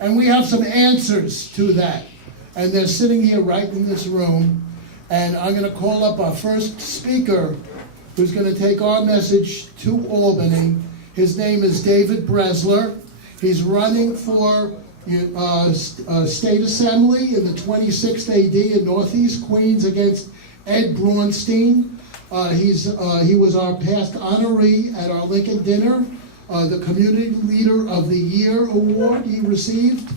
And we have some answers to that. And they're sitting here right in this room. And I'm going to call up our first speaker who's going to take our message to Albany. His name is David Bressler. He's running for State Assembly in the 26th AD in Northeast Queens against Ed Braunstein. He was our past honoree at our Lincoln dinner, the Community Leader of the Year award he received.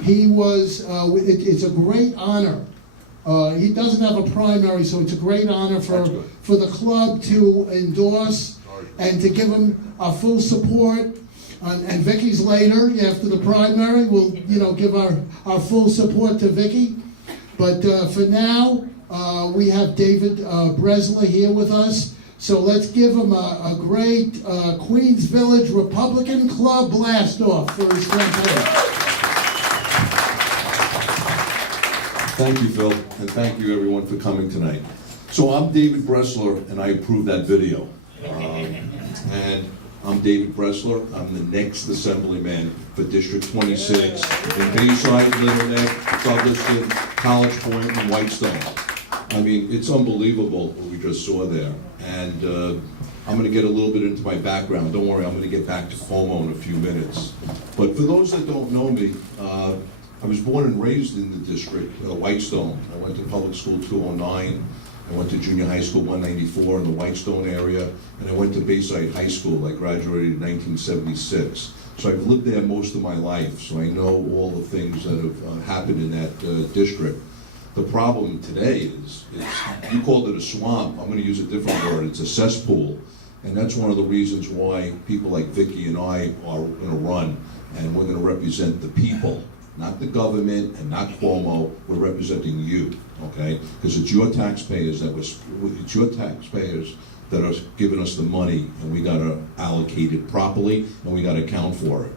It's a great honor. He doesn't have a primary, so it's a great honor for the club to endorse and to give him our full support. And Vicky's later, after the primary, we'll give our full support to Vicky. But for now, we have David Bressler here with us. So let's give him a great Queens Village Republican Club blast-off for his campaign. Thank you, Phil, and thank you everyone for coming tonight. So I'm David Bressler, and I approve that video. And I'm David Bressler. I'm the next Assemblyman for District 26 in Bayside, Little Neck, Douglaston, College Point, and Whitestone. I mean, it's unbelievable what we just saw there. And I'm going to get a little bit into my background. Don't worry, I'm going to get back to Cuomo in a few minutes. But for those that don't know me, I was born and raised in the district, Whitestone. I went to public school 209. I went to junior high school 194 in the Whitestone area, and I went to Bayside High School. I graduated in 1976. So I've lived there most of my life, so I know all the things that have happened in that district. The problem today is you called it a swamp. I'm going to use a different word. It's a cesspool. And that's one of the reasons why people like Vicky and I are going to run, and we're going to represent the people. Not the government and not Cuomo. We're representing you, okay? Because it's your taxpayers that are giving us the money, and we got to allocate it properly, and we got to account for it.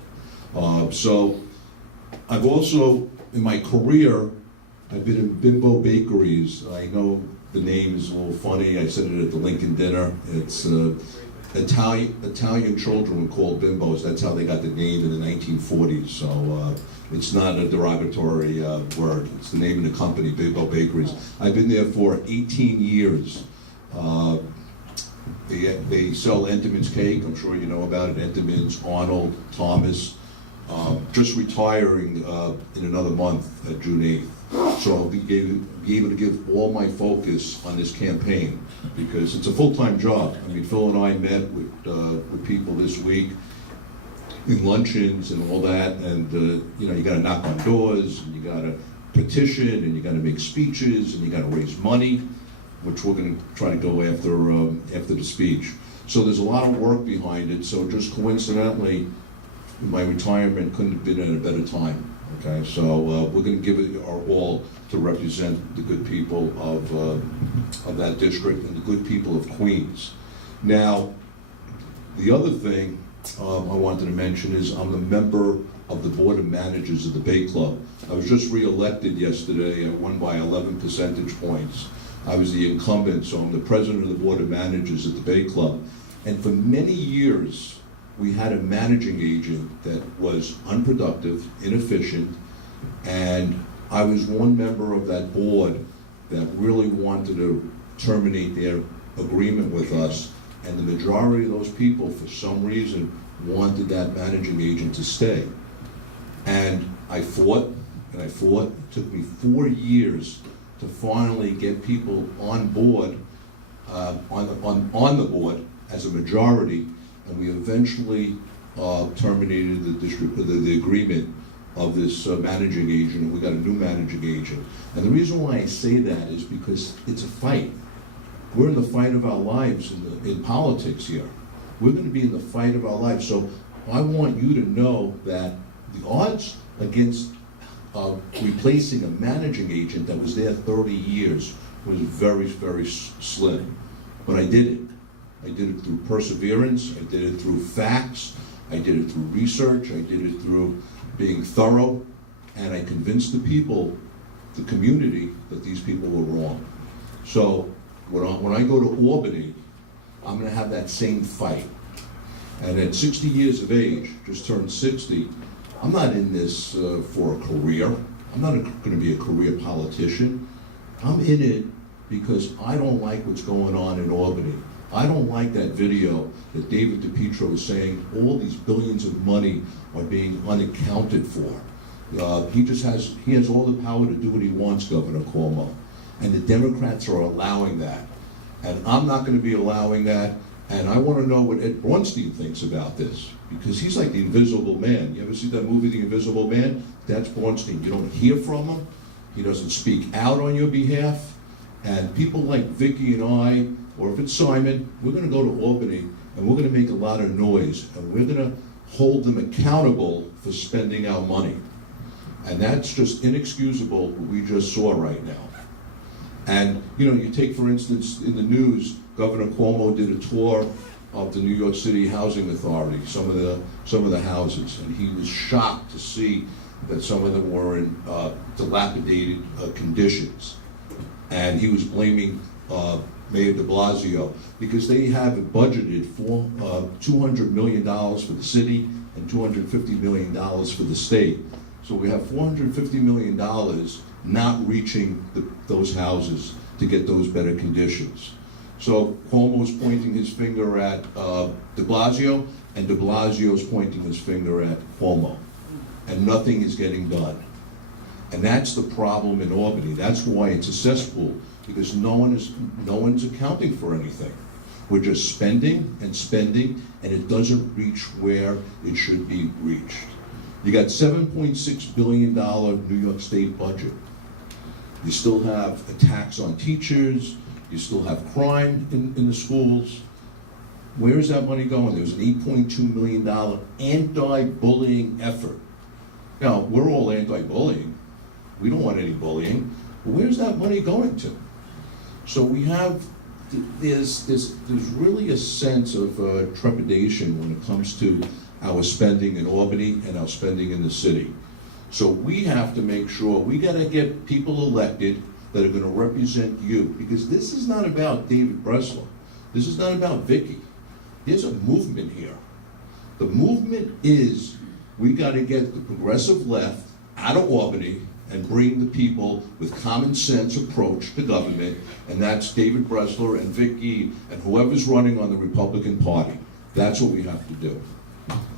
So I've also, in my career, I've been in bimbo bakeries. I know the name is a little funny. I said it at the Lincoln dinner. It's Italian children were called bimbos. That's how they got the name in the 1940s. So it's not a derogatory word. It's the name of the company, Bimbo Bakeries. I've been there for 18 years. They sell Entenmanns cake. I'm sure you know about it. Entenmanns, Arnold, Thomas. Just retiring in another month, June 8th. So I'll be able to give all my focus on this campaign because it's a full-time job. I mean, Phil and I met with people this week in luncheons and all that, and you got to knock on doors, and you got to petition, and you got to make speeches, and you got to raise money, which we're going to try to go after the speech. So there's a lot of work behind it. So just coincidentally, my retirement couldn't have been at a better time. Okay, so we're going to give it our all to represent the good people of that district and the good people of Queens. Now, the other thing I wanted to mention is I'm a member of the Board of Managers of the Bay Club. I was just re-elected yesterday. I won by 11 percentage points. I was the incumbent, so I'm the president of the Board of Managers at the Bay Club. And for many years, we had a managing agent that was unproductive, inefficient, and I was one member of that board that really wanted to terminate their agreement with us, and the majority of those people, for some reason, wanted that managing agent to stay. And I fought, and I fought. It took me 4 years to finally get people on board, on the board as a majority, and we eventually terminated the agreement of this managing agent, and we got a new managing agent. And the reason why I say that is because it's a fight. We're in the fight of our lives in politics here. We're going to be in the fight of our lives. So I want you to know that the odds against replacing a managing agent that was there 30 years was very, very slim. But I did it. I did it through perseverance, I did it through facts, I did it through research, I did it through being thorough, and I convinced the people, the community, that these people were wrong. So when I go to Albany, I'm going to have that same fight. And at 60 years of age, just turned 60, I'm not in this for a career. I'm not going to be a career politician. I'm in it because I don't like what's going on in Albany. I don't like that video that David DePietro is saying all these billions of money are being unaccounted for. He has all the power to do what he wants, Governor Cuomo. And the Democrats are allowing that. And I'm not going to be allowing that. And I want to know what Ed Braunstein thinks about this, because he's like the invisible man. You ever see that movie, The Invisible Man? That's Braunstein. You don't hear from him. He doesn't speak out on your behalf. And people like Vicky and I, or if it's Simon, we're going to go to Albany and we're going to make a lot of noise, and we're going to hold them accountable for spending our money. And that's just inexcusable what we just saw right now. And you take, for instance, in the news, Governor Cuomo did a tour of the New York City Housing Authority, some of the houses, and he was shocked to see that some of them were in dilapidated conditions. And he was blaming Mayor de Blasio because they have budgeted for $200 million for the city and $250 million for the state. So we have $450 million not reaching those houses to get those better conditions. So Cuomo's pointing his finger at de Blasio, and de Blasio's pointing his finger at Cuomo. And nothing is getting done. And that's the problem in Albany. That's why it's a cesspool, because no one's accounting for anything. We're just spending, and it doesn't reach where it should be reached. You got $7.6 billion New York State budget. You still have a tax on teachers. You still have crime in the schools. Where is that money going? There's an $8.2 million anti-bullying effort. Now, we're all anti-bullying. We don't want any bullying. But where's that money going to? So we have, there's really a sense of trepidation when it comes to our spending in Albany and our spending in the city. So we have to make sure, we gotta get people elected that are gonna represent you, because this is not about David Bressler. This is not about Vicky. There's a movement here. The movement is, we gotta get the progressive left out of Albany and bring the people with common sense approach to government, and that's David Bressler and Vicky and whoever's running on the Republican Party. That's what we have to do.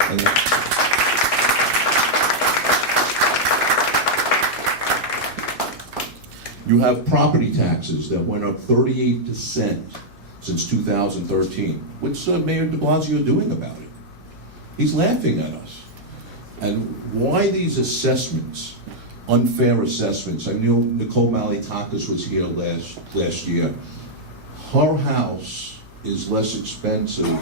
And you have property taxes that went up 38% since 2013. What's Mayor de Blasio doing about it? He's laughing at us. And why these assessments, unfair assessments? I know Nicole Malitakis was here last year. Her house is less expensive,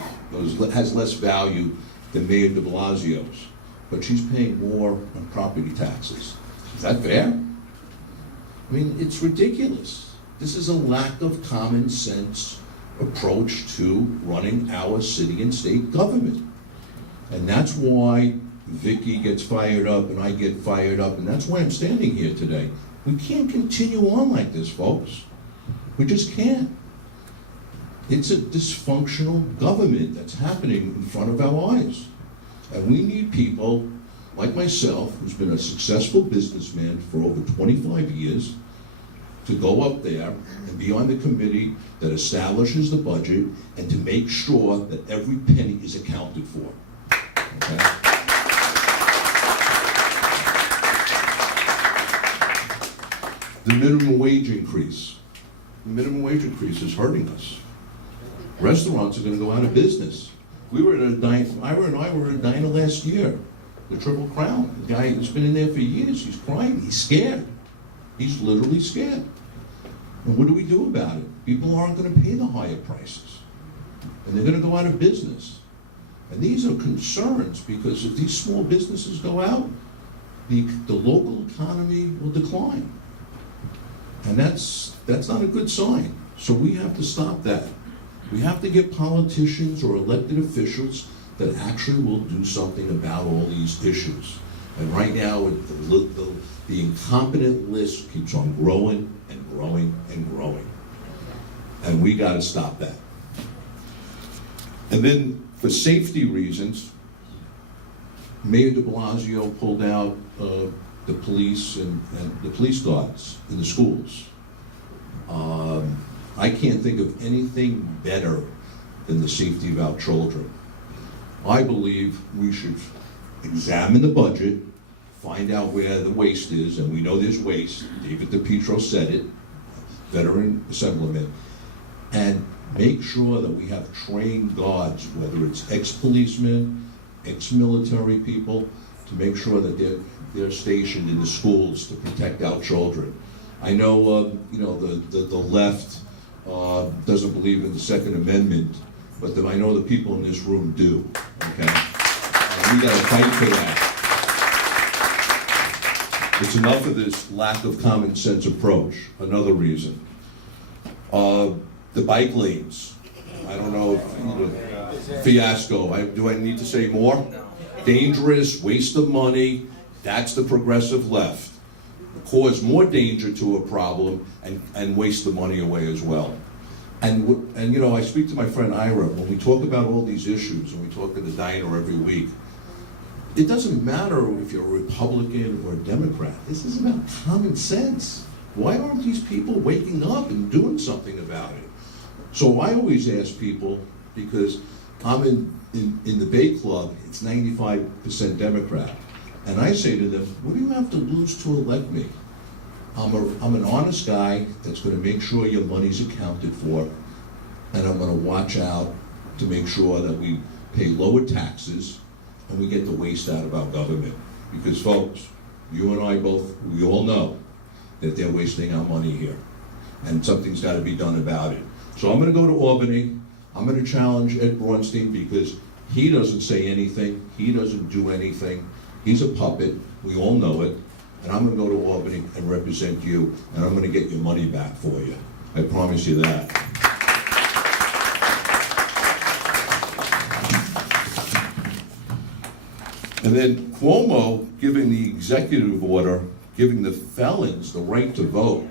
has less value than Mayor de Blasio's, but she's paying more on property taxes. Is that fair? I mean, it's ridiculous. This is a lack of common sense approach to running our city and state government. And that's why Vicky gets fired up and I get fired up, and that's why I'm standing here today. We can't continue on like this, folks. We just can't. It's a dysfunctional government that's happening in front of our eyes. And we need people like myself, who's been a successful businessman for over 25 years, to go up there and be on the committee that establishes the budget and to make sure that every penny is accounted for. Okay? The minimum wage increase. The minimum wage increase is hurting us. Restaurants are going to go out of business. Ira and I were at a diner last year, the Triple Crown. The guy who's been in there for years, he's crying, he's scared. He's literally scared. And what do we do about it? People aren't going to pay the higher prices. And they're going to go out of business. And these are concerns, because if these small businesses go out, the local economy will decline. And that's not a good sign. So we have to stop that. We have to get politicians or elected officials that actually will do something about all these issues. And right now, the incompetent list keeps on growing and growing and growing. And we got to stop that. And then, for safety reasons, Mayor de Blasio pulled out the police and the police guards in the schools. I can't think of anything better than the safety of our children. I believe we should examine the budget, find out where the waste is, and we know there's waste. David DePietro said it, veteran assemblyman, and make sure that we have trained guards, whether it's ex-policemen, ex-military people, to make sure that they're stationed in the schools to protect our children. I know, the left doesn't believe in the Second Amendment, but I know the people in this room do, okay? And we gotta fight for that. It's enough of this lack of common sense approach. Another reason. The bike lanes. I don't know, fiasco. Do I need to say more? Dangerous, waste of money. That's the progressive left. Cause more danger to a problem and waste the money away as well. And I speak to my friend Ira, when we talk about all these issues, and we talk at the diner every week, it doesn't matter if you're a Republican or a Democrat. This is about common sense. Why aren't these people waking up and doing something about it? So I always ask people, because I'm in the Bay Club, it's 95% Democrat. And I say to them, what do you have to lose to elect me? I'm an honest guy that's gonna make sure your money's accounted for, and I'm gonna watch out to make sure that we pay lower taxes and we get the waste out of our government. Because folks, you and I both, we all know that they're wasting our money here, and something's gotta be done about it. So I'm gonna go to Albany, I'm gonna challenge Ed Braunstein, because he doesn't say anything, he doesn't do anything, he's a puppet, we all know it, and I'm gonna go to Albany and represent you, and I'm gonna get your money back for you. I promise you that. And then Cuomo giving the executive order, giving the felons the right to vote.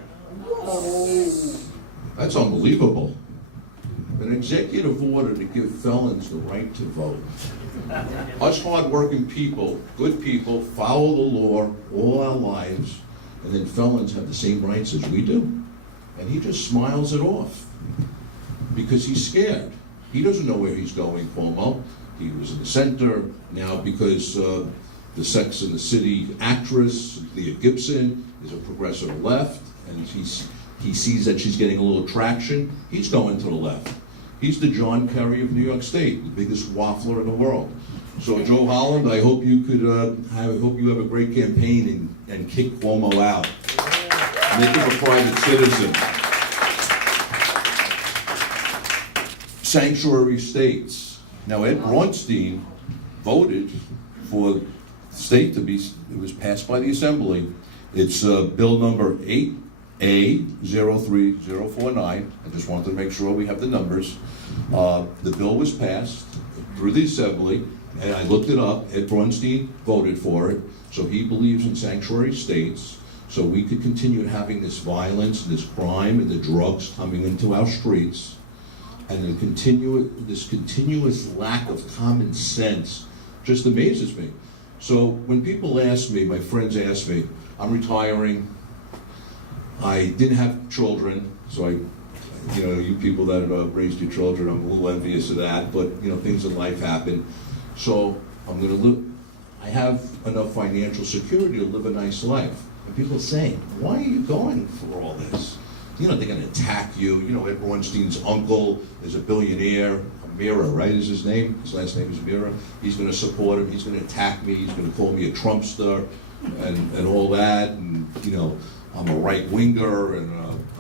That's unbelievable. An executive order to give felons the right to vote. Us hard-working people, good people, follow the law all our lives, and then felons have the same rights as we do. And he just smiles it off because he's scared. He doesn't know where he's going, Cuomo. He was in the center. Now, because the Sex and the City actress, Leah Gibson, is a progressive left, and he sees that she's getting a little traction, he's going to the left. He's the John Kerry of New York State, the biggest waffler in the world. So Joe Holland, I hope you have a great campaign and kick Cuomo out. Make him a private citizen. Sanctuary states. Now Ed Braunstein voted for the state to be, it was passed by the Assembly. It's bill number 8A03049. I just wanted to make sure we have the numbers. The bill was passed through the Assembly, and I looked it up. Ed Braunstein voted for it, so he believes in sanctuary states, so we could continue having this violence, this crime, and the drugs coming into our streets, and this continuous lack of common sense just amazes me. So when people ask me, my friends ask me, I'm retiring, I didn't have children, so you people that have raised your children, I'm a little envious of that, but things in life happen. So I'm gonna live, I have enough financial security to live a nice life. And people say, why are you going for all this? They're gonna attack you. Ed Braunstein's uncle is a billionaire, Mira, right, is his name? His last name is Mira. He's gonna support him, he's gonna attack me, he's gonna call me a Trumpster and all that, and I'm a right-winger, and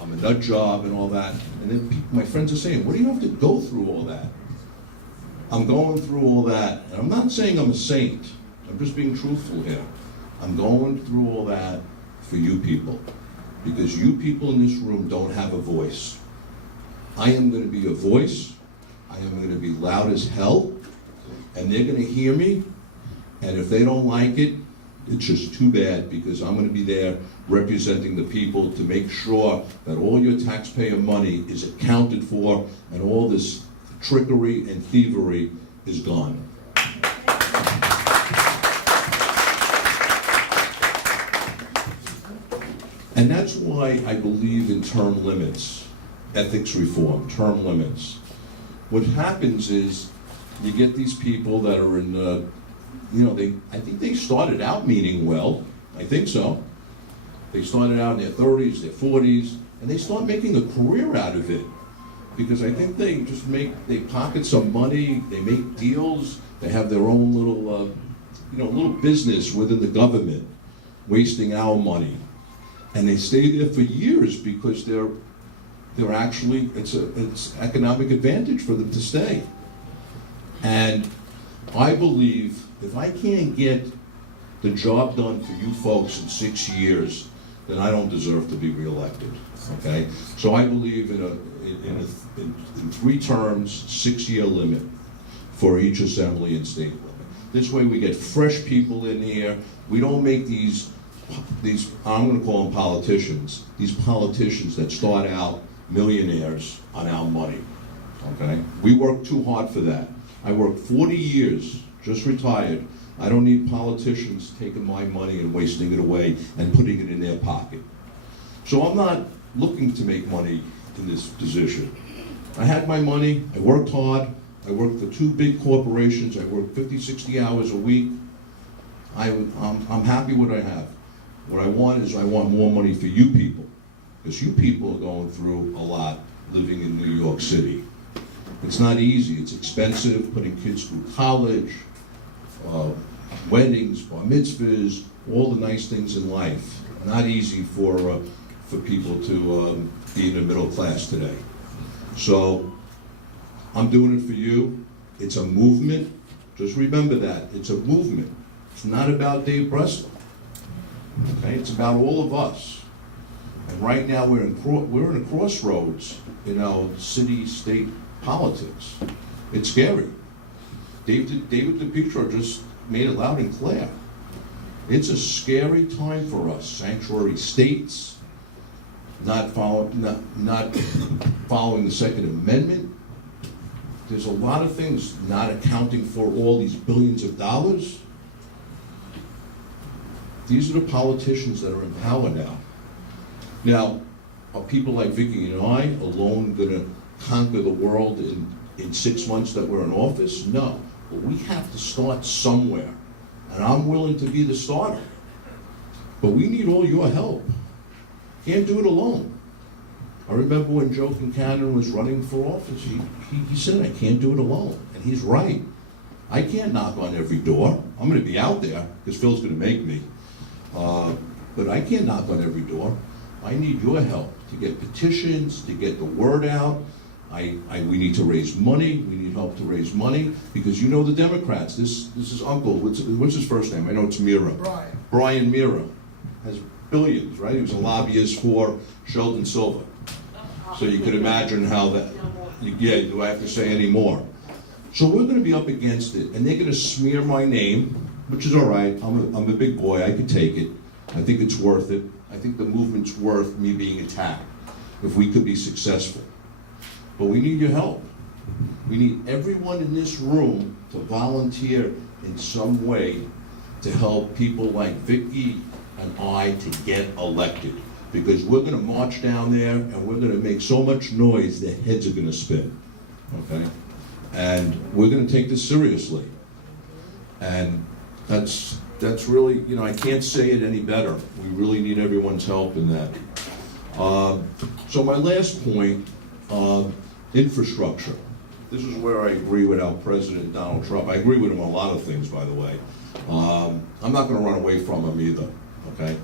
I'm a nut job, and all that. And then my friends are saying, what do you have to go through all that? I'm going through all that, and I'm not saying I'm a saint. I'm just being truthful here. I'm going through all that for you people, because you people in this room don't have a voice. I am going to be a voice. I am going to be loud as hell, and they're going to hear me, and if they don't like it, it's just too bad, because I'm going to be there representing the people to make sure that all your taxpayer money is accounted for and all this trickery and thievery is gone. And that's why I believe in term limits, ethics reform, term limits. What happens is you get these people that are in, I think they started out meaning well. I think so. They started out in their 30s, their 40s, and they start making a career out of it. Because I think they just they pocket some money, they make deals, they have their own little, little business within the government, wasting our money. And they stay there for years because they're actually, it's economic advantage for them to stay. And I believe if I can't get the job done for you folks in 6 years, then I don't deserve to be reelected, okay? So I believe in 3 terms, 6-year limit for each assembly and state limit. This way we get fresh people in here. We don't make these, I'm gonna call them politicians, these politicians that start out millionaires on our money, okay? We work too hard for that. I worked 40 years, just retired. I don't need politicians taking my money and wasting it away and putting it in their pocket. So I'm not looking to make money in this position. I had my money, I worked hard, I worked for 2 big corporations, I worked 50, 60 hours a week. I'm happy with what I have. What I want is I want more money for you people, because you people are going through a lot living in New York City. It's not easy, it's expensive, putting kids through college, weddings, bar mitzvahs, all the nice things in life. Not easy for people to be in the middle class today. So I'm doing it for you. It's a movement. Just remember that. It's a movement. It's not about Dave Bressler. Okay? It's about all of us. And right now we're in a crossroads in our city-state politics. It's scary. David DePietro just made it loud and clear. It's a scary time for us. Sanctuary states, not following the Second Amendment. There's a lot of things not accounting for all these billions of dollars. These are the politicians that are in power now. Now, are people like Vicky and I alone gonna conquer the world in 6 months that we're in office? No, but we have to start somewhere. And I'm willing to be the starter. But we need all your help. Can't do it alone. I remember when Joe Kincannon was running for office, he said, I can't do it alone. And he's right. I can't knock on every door. I'm gonna be out there, because Phil's gonna make me. But I can't knock on every door. I need your help to get petitions, to get the word out. We need to raise money. We need help to raise money, because you know the Democrats. This is Uncle. What's his first name? I know it's Mira. Brian Mira has billions, right? He was a lobbyist for Sheldon Silver. So you can imagine how that. Yeah. Do I have to say any more? So we're going to be up against it, and they're going to smear my name, which is all right. I'm a big boy. I can take it. I think it's worth it. I think the movement's worth me being attacked if we could be successful. But we need your help. We need everyone in this room to volunteer in some way to help people like Vicky and I to get elected. Because we're gonna march down there and we're gonna make so much noise their heads are gonna spin, okay? And we're gonna take this seriously. And that's really, I can't say it any better. We really need everyone's help in that. So my last point, infrastructure. This is where I agree with our President Donald Trump. I agree with him on a lot of things, by the way. I'm not gonna run away from him either, okay?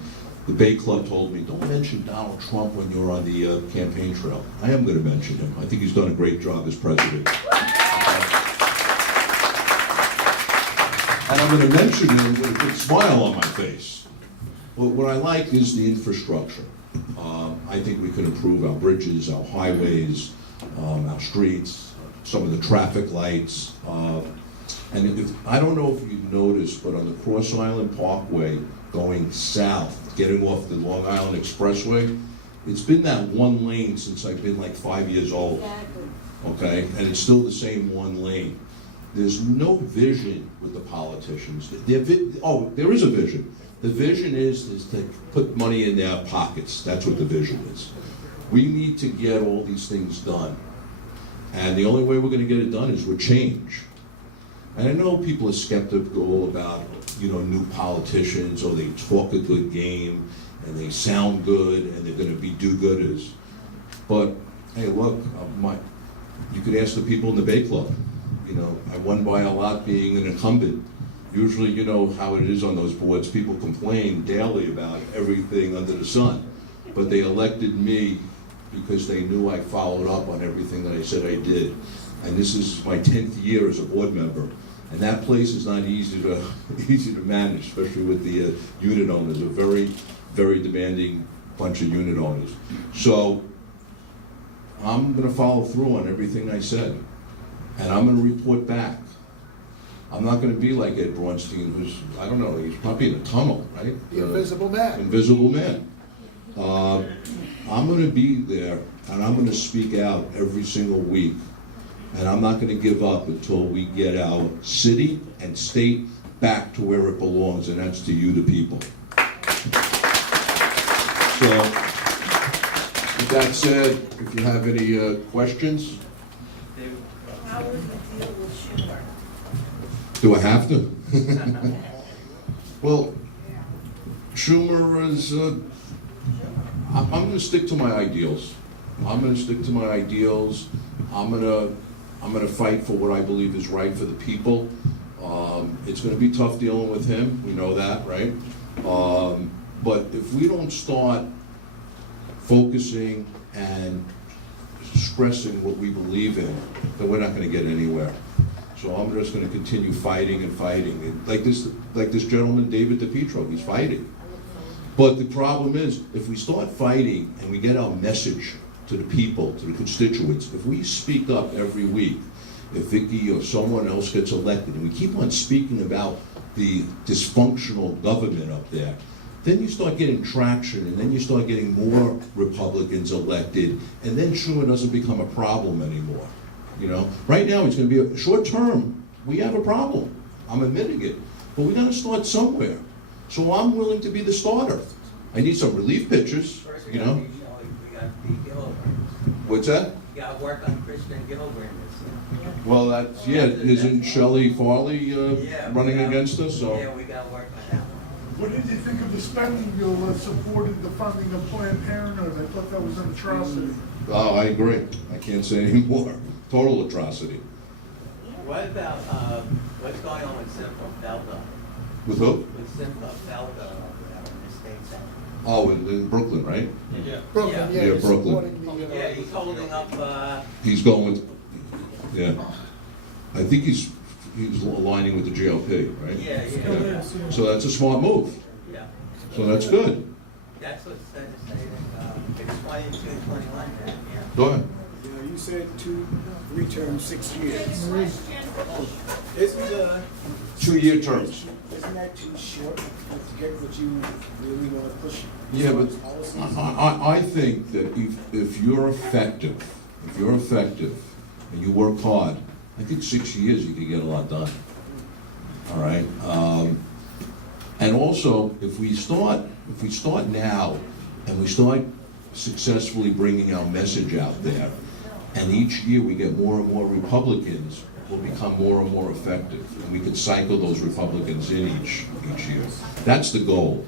The Bay Club told me, don't mention Donald Trump when you're on the campaign trail. I am gonna mention him. I think he's done a great job as president. And I'm gonna mention him with a big smile on my face. But what I like is the infrastructure. I think we can improve our bridges, our highways, our streets, some of the traffic lights. And I don't know if you've noticed, but on the Cross Island Parkway going south, getting off the Long Island Expressway, it's been that one lane since I've been like 5 years old. Okay, and it's still the same one lane. There's no vision with the politicians. There is a vision. The vision is to put money in their pockets. That's what the vision is. We need to get all these things done. And the only way we're gonna get it done is with change. And I know people are skeptical about, new politicians, or they talk a good game, and they sound good, and they're gonna be do-gooders. But, hey, look, you could ask the people in the Bay Club. I won by a lot being an incumbent. Usually, you know how it is on those boards. People complain daily about everything under the sun. But they elected me because they knew I followed up on everything that I said I did. And this is my 10th year as a board member. And that place is not easy to manage, especially with the unit owners, a very, very demanding bunch of unit owners. So I'm gonna follow through on everything I said. And I'm gonna report back. I'm not gonna be like Ed Braunstein, who's, I don't know, he's probably in a tunnel, right? The invisible man. Invisible man. I'm gonna be there, and I'm gonna speak out every single week. And I'm not gonna give up until we get our city and state back to where it belongs, and that's to you, the people. So, with that said, if you have any questions, How would you deal with Schumer? do I have to? Well, Schumer is, I'm gonna stick to my ideals. I'm gonna stick to my ideals. I'm gonna fight for what I believe is right for the people. It's gonna be tough dealing with him, we know that, right? But if we don't start focusing and stressing what we believe in, then we're not gonna get anywhere. So I'm just gonna continue fighting and fighting. And like this gentleman, David DePietro, he's fighting. But the problem is, if we start fighting and we get our message to the people, to the constituents, if we speak up every week, if Vicky or someone else gets elected, and we keep on speaking about the dysfunctional government up there, then you start getting traction, and then you start getting more Republicans elected, and then Schumer doesn't become a problem anymore. Right now it's going to be a short term. We have a problem. I'm admitting it, but we got to start somewhere. So I'm willing to be the starter. I need some relief pitchers. We got to be Gilbert. What's that? You got to work on Christian Gilbert. Well, that's Isn't Shelley Farley running against us? So. Yeah, we got to work on that. What did you think of the spending bill that supported the funding of Planned Parenthood? I thought that was an atrocity. Oh, I agree. I can't say any more. Total atrocity. What about what's going on with Simple Felda? With who? With Simple Felda in the state center. Oh, in Brooklyn, right? Yeah. Brooklyn, Yeah, he's Brooklyn. supporting the, Yeah, he's holding up. He's going. Yeah. I think he's aligning with the GOP, right? Yeah. So that's a smart move. Yeah. So that's good. That's what's said to say that it's 22, 21. Yeah. Go ahead. You said 2 terms, 6 years. Isn't 2-year terms. isn't that too short to get what you really want to push? Yeah, but Policies? I think that if you're effective, and you work hard, I think 6 years you can get a lot done. All right. And also, if we start now, and we start successfully bringing our message out there, and each year we get more and more Republicans, we'll become more and more effective, and we can cycle those Republicans in each year. That's the goal.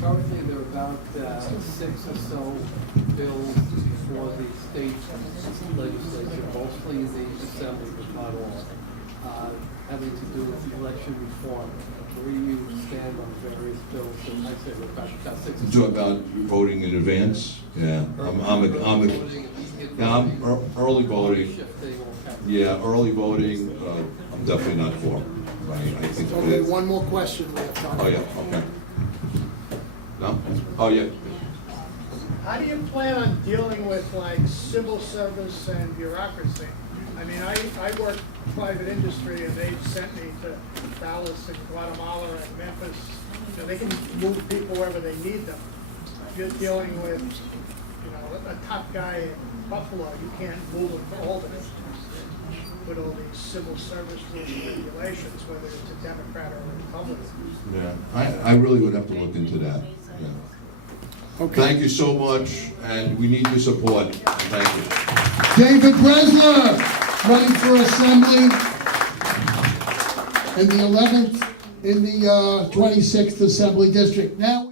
Currently, there are about 6 or so bills for the state legislature, mostly the assembly, but not all, having to do with election reform. Where do you stand on various bills? And I say we're about 6 or You 7. talk about voting in advance? Yeah, I'm early voting. Yeah, early voting, I'm definitely not for. I think. okay, one more question we have time. Oh, yeah, okay. No? Oh, yeah. How do you plan on dealing with like civil service and bureaucracy? I mean, I work private industry and they've sent me to Dallas and Guatemala and Memphis. They can move people wherever they need them. If you're dealing with, a top guy in Buffalo, you can't move him to Albany. with all these civil service rules and regulations, whether it's a Democrat or a Republican. Yeah, I really would have to look into that, yeah. Okay. Thank you so much, and we need your support. Thank you. David Bressler, running for Assembly in the 11th, in the 26th Assembly District. Now.